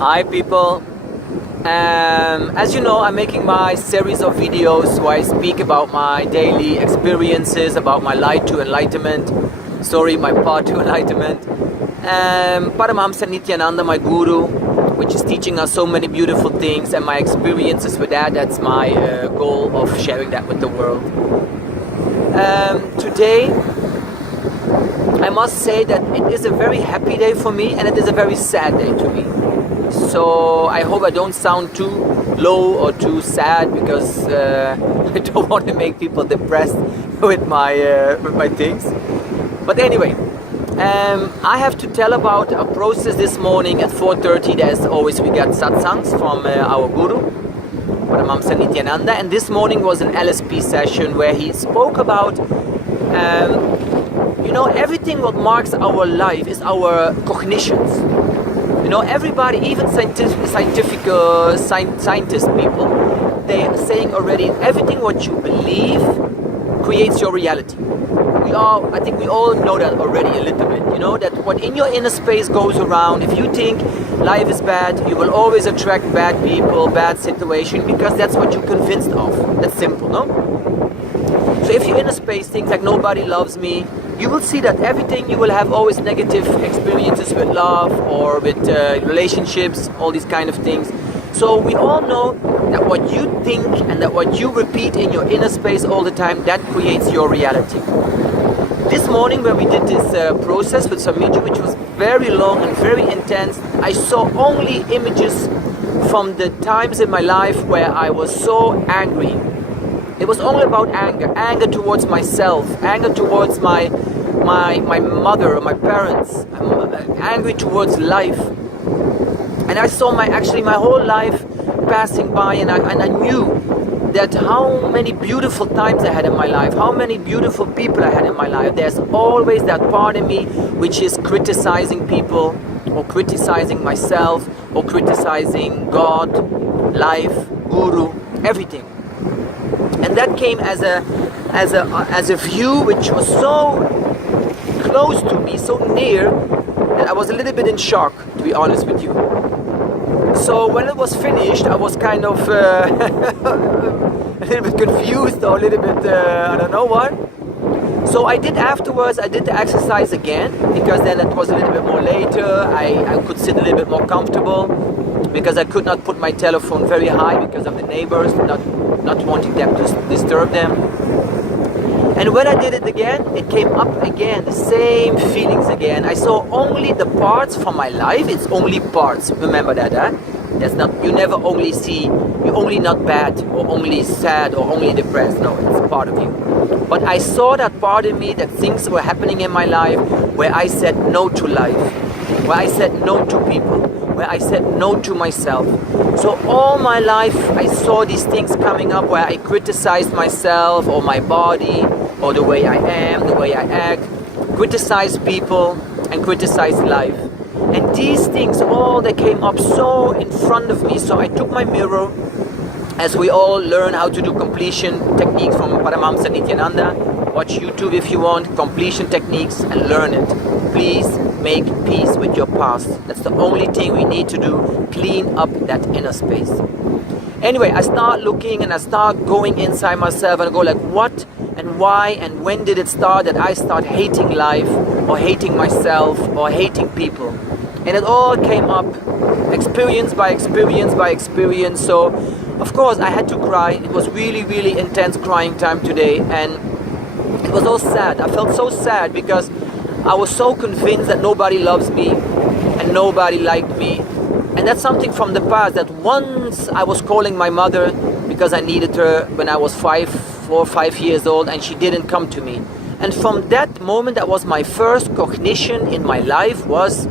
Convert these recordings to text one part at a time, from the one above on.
Hi people, as you know, I'm making my series of videos where I speak about my daily experiences, about my life to enlightenment, my path to enlightenment. Paramahamsa Nityananda, my guru, which is teaching us so many beautiful things, and my experiences with that's my goal of sharing that with the world. Today, I must say that it is a very happy day for me, and it is a very sad day to me. So I hope I don't sound too low or too sad, because I don't want to make people depressed with my things. But anyway, I have to tell about a process this morning at 4:30. There's always, we got satsangs from our guru, Paramahamsa Nityananda, and this morning was an LSP session where he spoke about everything what marks our life is our cognitions. Everybody, even scientist people, they are saying already, everything what you believe creates your reality. I think we all know that already a little bit, that what in your inner space goes around. If you think life is bad, you will always attract bad people, bad situation, because that's what you're convinced of. That's simple, no? So if your inner space thinks like nobody loves me, you will see that everything, you will have always negative experiences with love or with relationships, all these kind of things. So we all know that what you think and that what you repeat in your inner space all the time, that creates your reality. This morning when we did this process with Swamiji, which was very long and very intense, I saw only images from the times in my life where I was so angry. It was only about anger towards myself, anger towards my mother or my parents. I'm angry towards life. And I saw my whole life passing by, and I knew that how many beautiful times I had in my life, how many beautiful people I had in my life. There's always that part of me which is criticizing people, or criticizing myself, or criticizing God, life, guru, everything. And that came as a view which was so close to me, so near, that I was a little bit in shock, to be honest with you. So when it was finished, I was kind of a little bit confused, or a little bit, I don't know what. So afterwards I did the exercise again, because then it was a little bit more later, I could sit a little bit more comfortable, because I could not put my telephone very high because of the neighbors, not wanting them to disturb them. And when I did it again, it came up again, the same feelings again. I saw only the parts from my life. It's only parts. Remember that, huh? That's not, you never only see, you're only not bad, or only sad, or only depressed. No, it's part of you. But I saw that part of me, that things were happening in my life where I said no to life, where I said no to people, where I said no to myself. So all my life I saw these things coming up where I criticized myself, or my body, or the way I am, the way I act, criticize people and criticize life. And these things, all they came up so in front of me. So I took my mirror, as we all learn how to do completion techniques from Paramahamsa Nityananda. Watch YouTube if you want, completion techniques, and learn it. Please make peace with your past. That's the only thing we need to do, clean up that inner space. Anyway, I start looking and I start going inside myself and go like, what and why and when did it start that I start hating life, or hating myself, or hating people? And it all came up, experience by experience by experience. So of course I had to cry. It was really, really intense crying time today, and it was all sad. I felt so sad because I was so convinced that nobody loves me and nobody liked me. And that's something from the past, that once I was calling my mother because I needed her when I was 4 or 5 years old, and she didn't come to me. And from that moment, that was my first cognition in my life, was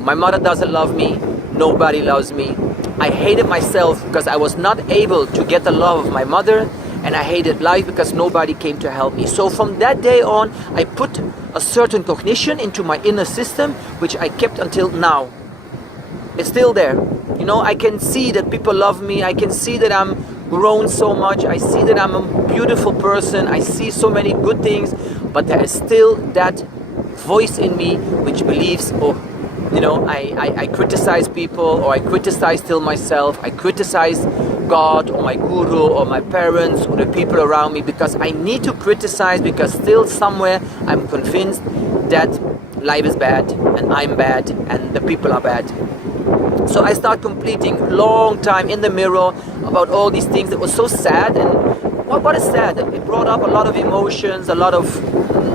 my mother doesn't love me, nobody loves me. I hated myself because I was not able to get the love of my mother, and I hated life because nobody came to help me. So from that day on, I put a certain cognition into my inner system, which I kept until now. It's still there. I can see that people love me. I can see that I'm grown so much. I see that I'm a beautiful person. I see so many good things. But there is still that voice in me which believes, oh, You know, I criticize people, or I criticize still myself. I criticize God or my guru or my parents or the people around me, because I need to criticize, because still somewhere I'm convinced that life is bad and I'm bad and the people are bad. So I start completing long time in the mirror about all these things that was so sad. And what is sad? It brought up a lot of emotions, a lot of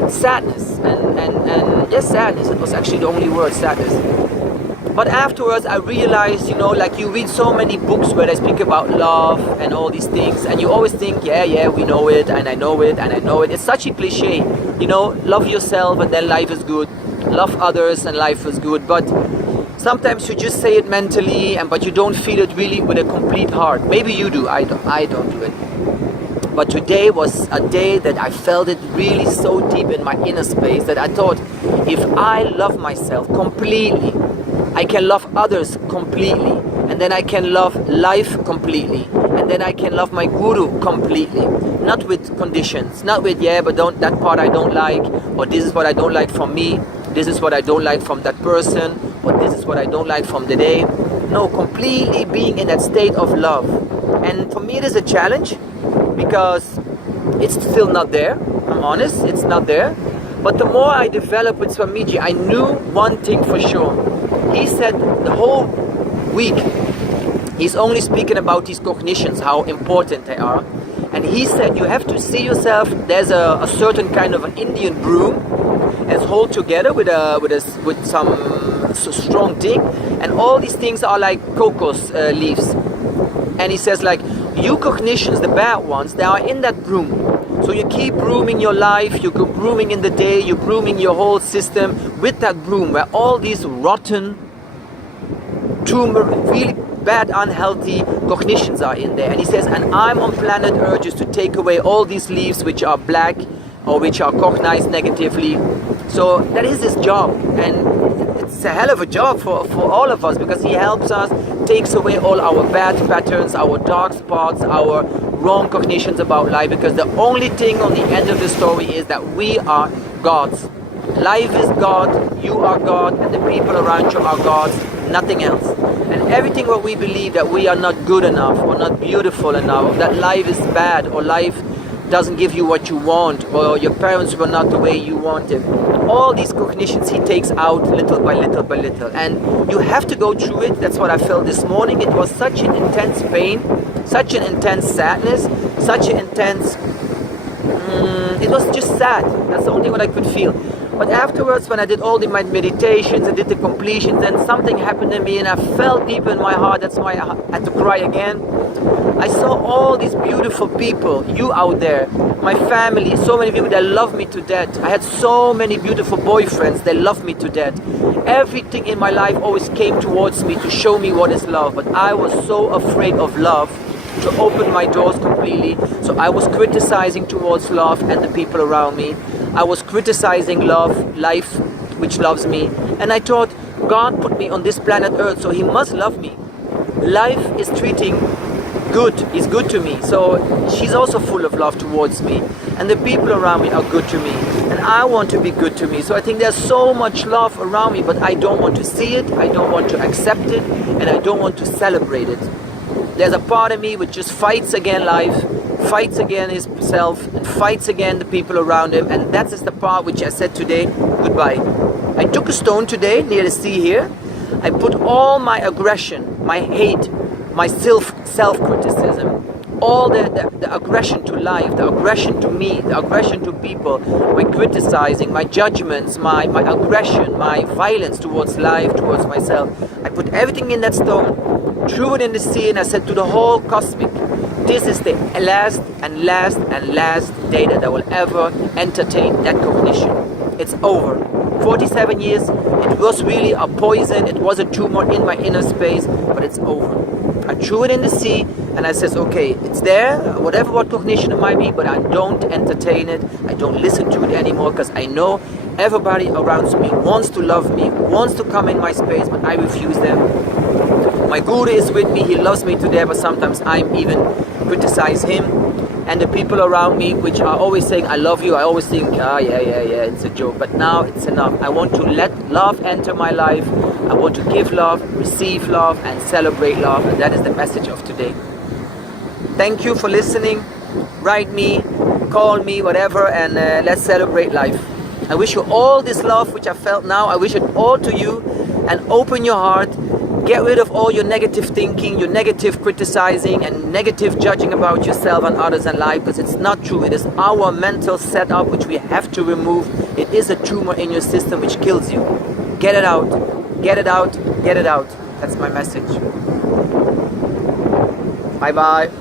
sadness, and yes, sadness. It was actually the only word, sadness. But afterwards I realized, you know, like you read so many books where they speak about love and all these things, and you always think, yeah, we know it, and I know it, and I know it. It's such a cliche, you know, love yourself and then life is good. Love others and life is good. But sometimes you just say it mentally, but you don't feel it really with a complete heart. Maybe you do, I don't do it. But today was a day that I felt it really so deep in my inner space, that I thought, if I love myself completely, I can love others completely, and then I can love life completely, and then I can love my guru completely. Not with conditions, not with, but that part I don't like, or this is what I don't like from me, this is what I don't like from that person, or this is what I don't like from the day. No, completely being in that state of love. And for me it is a challenge, because it's still not there. I'm honest, it's not there. But the more I develop with Swamiji, I knew one thing for sure. He said the whole week, he's only speaking about these cognitions, how important they are. And he said you have to see yourself, there's a certain kind of an Indian broom, as hold together with some strong thing, and all these things are like cocos leaves. And he says, like, you cognitions, the bad ones, they are in that broom. So you keep brooming your life, you go brooming in the day, you're brooming your whole system with that broom, where all these rotten, tumor, really bad, unhealthy cognitions are in there. And he says, and I'm on planet Earth just to take away all these leaves which are black or which are cognized negatively. So that is his job, and it's a hell of a job for all of us, because he helps us, takes away all our bad patterns, our dark spots, our wrong cognitions about life, because the only thing on the end of the story is that we are gods. Life is God, you are God, and the people around you are gods, nothing else. And everything what we believe, that we are not good enough or not beautiful enough, that life is bad, or life doesn't give you what you want, or your parents were not the way you wanted. All these cognitions he takes out little by little by little, and you have to go through it. That's what I felt this morning. It was such an intense pain, such an intense sadness, such an intense it was just sad. That's the only thing what I could feel. But afterwards, when I did all my meditations, I did the completions, then something happened to me, and I felt deep in my heart. That's why I had to cry again. I saw all these beautiful people, you out there, my family, so many people that love me to death. I had so many beautiful boyfriends that love me to death. Everything in my life always came towards me to show me what is love, but I was so afraid of love to open my doors completely. So I was criticizing towards love and the people around me. I was criticizing love, life which loves me, and I thought, God put me on this planet Earth, so he must love me. Life is treating good, is good to me, so she's also full of love towards me, and the people around me are good to me, and I want to be good to me. So I think there's so much love around me, but I don't want to see it, I don't want to accept it, and I don't want to celebrate it. There's a part of me which just fights against life, fights against himself, and fights against the people around him, and that is the part which I said today, goodbye. I took a stone today near the sea here. I put all my aggression, my hate, my self-criticism, all the aggression to life, the aggression to me, the aggression to people, my criticizing, my judgments, my aggression, my violence towards life, towards myself. I put everything in that stone, threw it in the sea, and I said to the whole cosmic, this is the last and last and last day that I will ever entertain that cognition. It's over. 47 years, it was really a poison, it was a tumor in my inner space, but it's over. I threw it in the sea, and I says, okay, it's there, whatever what cognition it might be, but I don't entertain it, I don't listen to it anymore, because I know everybody around me wants to love me, wants to come in my space, but I refuse them. My guru is with me, he loves me to death, but sometimes I'm even criticize him. and the people around me which are always saying I love you, I always think, yeah, it's a joke. But now it's enough. I want to let love enter my life. I want to give love, receive love, and celebrate love. And that is the message of today. Thank you for listening. Write me, call me, whatever, and let's celebrate life. I wish you all this love which I felt now. I wish it all to you, and open your heart. Get rid of all your negative thinking, your negative criticizing and negative judging about yourself and others in life, because it's not true. It is our mental setup which we have to remove. It is a tumor in your system which kills you. Get it out. Get it out. Get it out. That's my message. Bye bye.